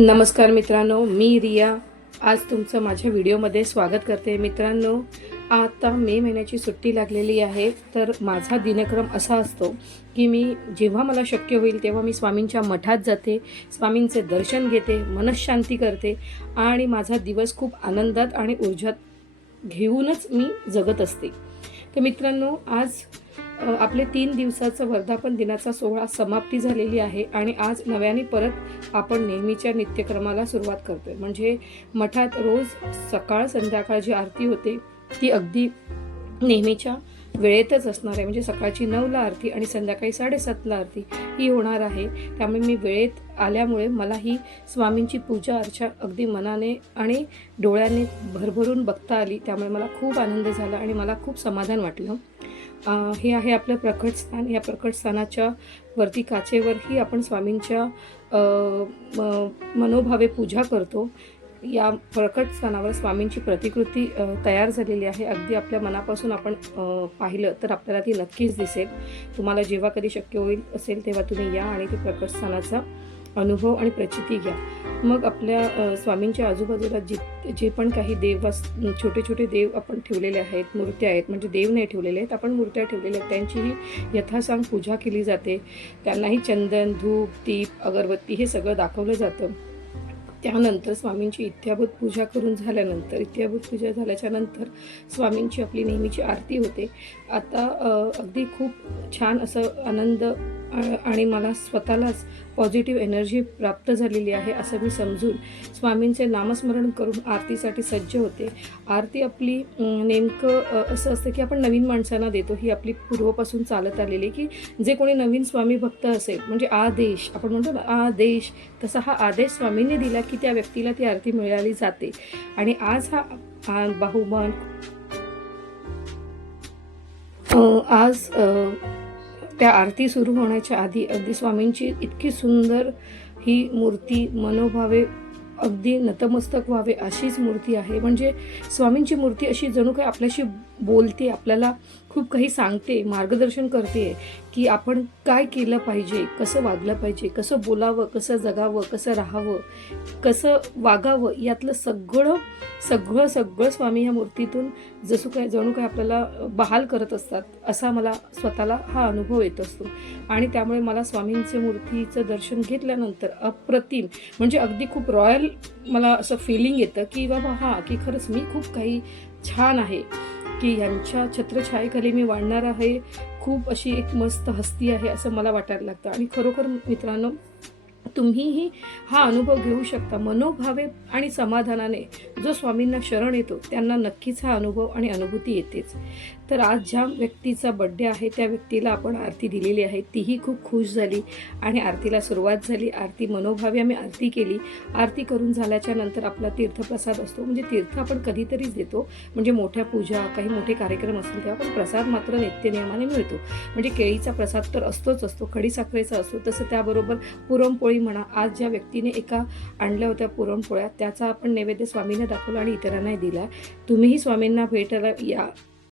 नमस्कार मित्रांनो, मी रिया आज तुमचं माझ्या व्हिडिओमध्ये स्वागत करते। मित्रांनो, आता मे महिन्याची सुट्टी लागलेली आहे, तर माझा दिनक्रम असा असतो की मी जेव्हा मला शक्य होईल तेव्हा मी स्वामींच्या मठात जाते, स्वामींचे दर्शन घेते, मनःशांती करते आणि माझा दिवस खूप आनंदात आणि ऊर्जात घेऊनच मी जगत असते। तर मित्रांनो, आज आपले 3 दिवसाचं वर्धापन दिनाचा सोहळा समाप्ती झालेली आहे आणि आज नव्याने परत आपण नेहमीच्या नित्यक्रमाला सुरुवात करतोय। म्हणजे मठात रोज सकाळ संध्याकाळ जी आरती होते ती अगदी नेहमीच्या वेळेतच असणार आहे। म्हणजे सकाळची 9ला आरती आणि संध्याकाळी 7:30ला आरती ही होणार आहे। त्यामुळे मी वेळेत आल्यामुळे मला ही स्वामींची पूजा अर्चा अगदी मनाने आणि डोळ्यांनी भरभरून बघता आली। त्यामुळे मला खूप आनंद झाला आणि मला खूप समाधान वाटलं। हे आहे आपलं प्रकट स्थान। या प्रकट स्थानाच्या वरती काचेवरही आपण स्वामींच्या मनोभावे पूजा करतो। या प्रकट स्थानावर स्वामींची प्रतिकृती तयार झालेली आहे। अगदी आपल्या मनापासून आपण पाहिलं तर आपल्याला ती नक्कीच दिसेल। तुम्हाला जेव्हा कधी शक्य होईल असेल तेव्हा तुम्ही या आणि ते प्रकट स्थानाचा अनुभव आणि प्रचिती घ्या। मग आपल्या स्वामींच्या आजूबाजूला जे पण काही छोटे छोटे देव आपण ठेवलेले आहेत, मूर्त्या आहेत, म्हणजे देव नाही ठेवलेले आहेत, आपण मूर्त्या ठेवलेल्या आहेत, त्यांचीही यथासांग पूजा केली जाते। त्यांनाही चंदन, धूप, दीप, अगरबत्ती हे सगळं दाखवलं जातं। त्यानंतर स्वामींची इत्याभूत पूजा करून झाल्यानंतर झाल्याच्या नंतर स्वामींची आपली नेहमीची आरती होते। आता अगदी खूप छान असं आनंद आणि मला स्वतःलाच पॉझिटिव्ह एनर्जी प्राप्त झालेली आहे असं मी समजून स्वामींचे नामस्मरण करून आरतीसाठी सज्ज होते। आरती आपली नेमकं असं असतं की आपण नवीन माणसांना देतो। ही आपली पूर्वपासून चालत आलेली की जे कोणी नवीन स्वामी भक्त असेल, म्हणजे आदेश आपण म्हणतो ना, आदेश, तसा हा आदेश स्वामींनी दिला की त्या व्यक्तीला ती आरती मिळाली जाते। आणि आज हा बाहुमान आज त्या आरती सुरू होण्याच्या आधी अगदी स्वामींची इतकी सुंदर ही मूर्ती मनोभावे अगदी नतमस्तक व्हावे अशीच मूर्ती आहे। म्हणजे स्वामींची मूर्ती अशी जणू काही आपल्याशी बोलते, आपल्याला खूप काही सांगते, मार्गदर्शन करते की आपण काय केलं पाहिजे, कसं वागलं पाहिजे, कसं बोलावं, कसं जगावं, कसं राहावं, कसं वागावं, यातलं सगळं सगळं सगळं स्वामी या मूर्तीतून जणू काय आपल्याला बहाल करत असतात असा मला स्वतःला हा अनुभव येत असतो। आणि त्यामुळे मला स्वामींच्या मूर्तीचं दर्शन घेतल्यानंतर अप्रतिम, म्हणजे अगदी खूप रॉयल मला असं फिलिंग येतं की बाबा हां, की खरंच मी खूप काही छान आहे, की यांच्या छत्रछायेखाली मी वाढणार आहे, खूप अशी एक मस्त हस्ती आहे असं मला वाटायला लागतं। आणि खरोखर मित्रांनो, तुम्हीही हा अनुभव घेऊ शकता। मनोभावे आणि समाधानाने जो स्वामींना शरण येतो त्यांना नक्कीच हा अनुभव आणि अनुभूती येतेच। तर आज ज्या व्यक्तीचा बड्डे आहे त्या व्यक्तीला आपण आरती दिलेली आहे, तीही खूप खुश झाली आणि आरतीला सुरुवात झाली। आरती मनोभावे आम्ही आरती केली। आरती करून झाल्याच्या नंतर आपला तीर्थप्रसाद असतो, म्हणजे तीर्थ आपण कधीतरीच देतो, म्हणजे मोठ्या पूजा, काही मोठे कार्यक्रम असतील तेव्हा पण प्रसाद मात्र नित्यनियमाने मिळतो। म्हणजे केळीचा प्रसाद तर असतो, खडीसाखरेचा असतो, तसं त्याबरोबर पुरणपोळी म्हणा, आज ज्या व्यक्तीने एका आणल्या होत्या पुरणपोळ्या त्याचा आपण नैवेद्य स्वामींना दाखवला आणि इतरांनाही दिला। तुम्हीही स्वामींना भेटायला या